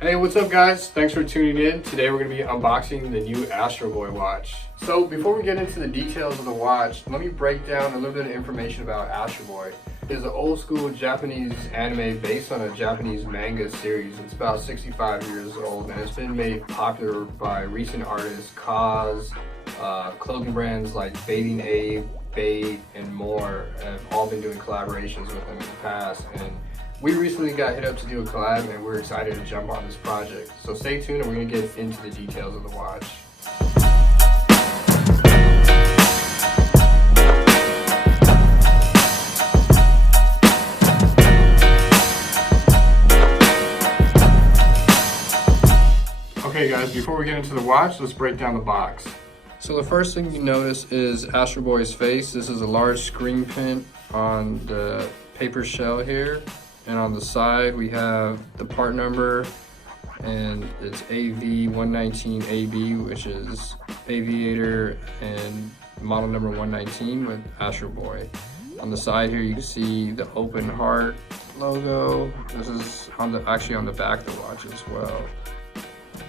Hey, what's up guys? Thanks for tuning in. Today we're going to be unboxing the new Astro Boy watch. So before we get into the details of the watch, let me break down a little bit of information about Astro Boy. It's an old school Japanese anime based on a Japanese manga series. It's about 65 years old and it's been made popular by recent artists, Kaz, clothing brands like Bathing Ape, Bait, and more have all been doing collaborations with them in the past. And we recently got hit up to do a collab and we're excited to jump on this project. So stay tuned and we're gonna get into the details of the watch. Okay guys, before we get into the watch, let's break down the box. So the first thing you notice is Astro Boy's face. This is a large screen print on the paper shell here. And on the side we have the part number, and it's AV119AB, which is aviator and model number 119 with Astro Boy. On the side here you can see the open heart logo. This is actually on the back of the watch as well.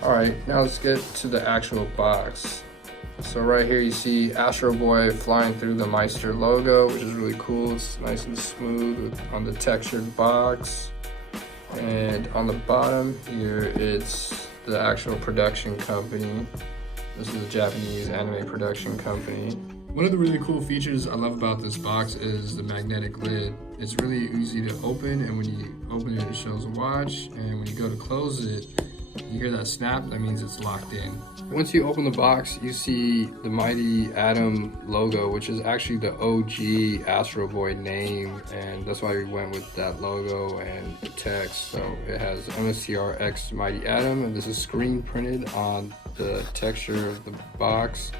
Alright, now let's get to the actual box. So right here you see Astro Boy flying through the Meister logo, which is really cool. It's nice and smooth on the textured box. And on the bottom here, it's the actual production company. This is a Japanese anime production company. One of the really cool features I love about this box is the magnetic lid. It's really easy to open, and when you open it, it shows a watch. And when you go to close it, you hear that snap, that means it's locked in. Once you open the box, you see the Mighty Atom logo, which is actually the OG Astro Boy name, and that's why we went with that logo and the text. So it has Mstr X Mighty Atom, and this is screen printed on the texture of the box,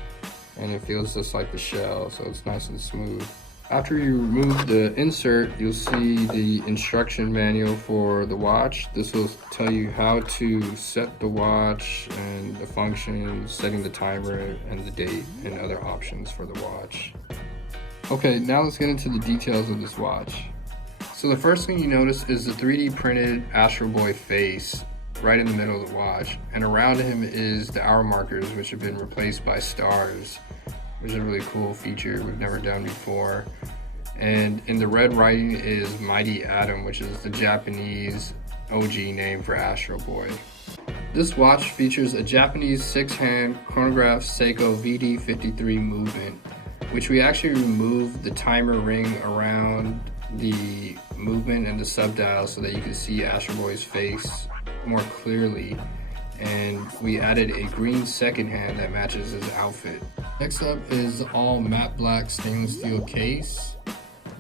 and it feels just like the shell, so it's nice and smooth. After you remove the insert, you'll see the instruction manual for the watch. This will tell you how to set the watch and the functions, setting the timer and the date, and other options for the watch. Okay, now let's get into the details of this watch. So the first thing you notice is the 3D printed Astro Boy face right in the middle of the watch, and around him is the hour markers, which have been replaced by stars, which is a really cool feature we've never done before. And in the red writing is Mighty Atom, which is the Japanese OG name for Astro Boy. This watch features a Japanese 6-hand chronograph Seiko VD53 movement, which we actually removed the timer ring around the movement and the subdial so that you can see Astro Boy's face more clearly. And we added a green second hand that matches his outfit. Next up is the all matte black stainless steel case.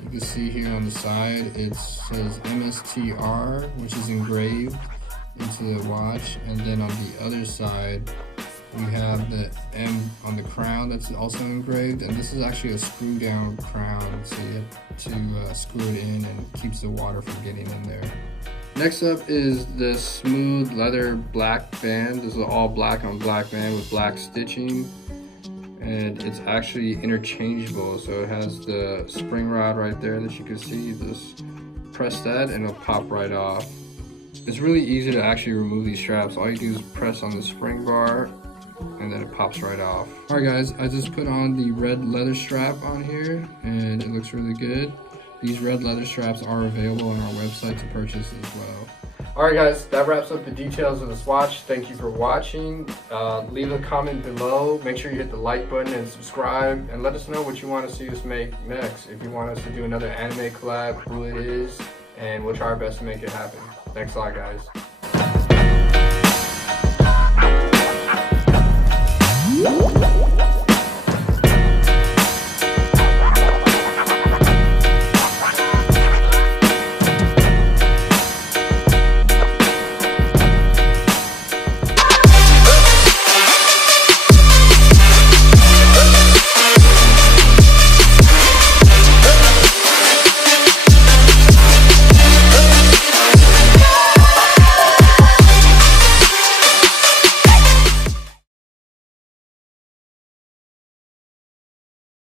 You can see here on the side it says Mstr, which is engraved into the watch, and then on the other side we have the M on the crown that's also engraved, and this is actually a screw down crown, so you have to screw it in and keeps the water from getting in there. Next up is the smooth leather black band. This is all black on black band with black stitching, and it's actually interchangeable, so it has the spring rod right there that you can see. Just press that and it'll pop right off. It's really easy to actually remove these straps. All you do is press on the spring bar and then it pops right off. Alright guys, I just put on the red leather strap on here and it looks really good. These red leather straps are available on our website to purchase as well. Alright guys, that wraps up the details of this watch. Thank you for watching. Leave a comment below. Make sure you hit the like button and subscribe, and let us know what you want to see us make next. If you want us to do another anime collab, who it is, and we'll try our best to make it happen. Thanks a lot guys.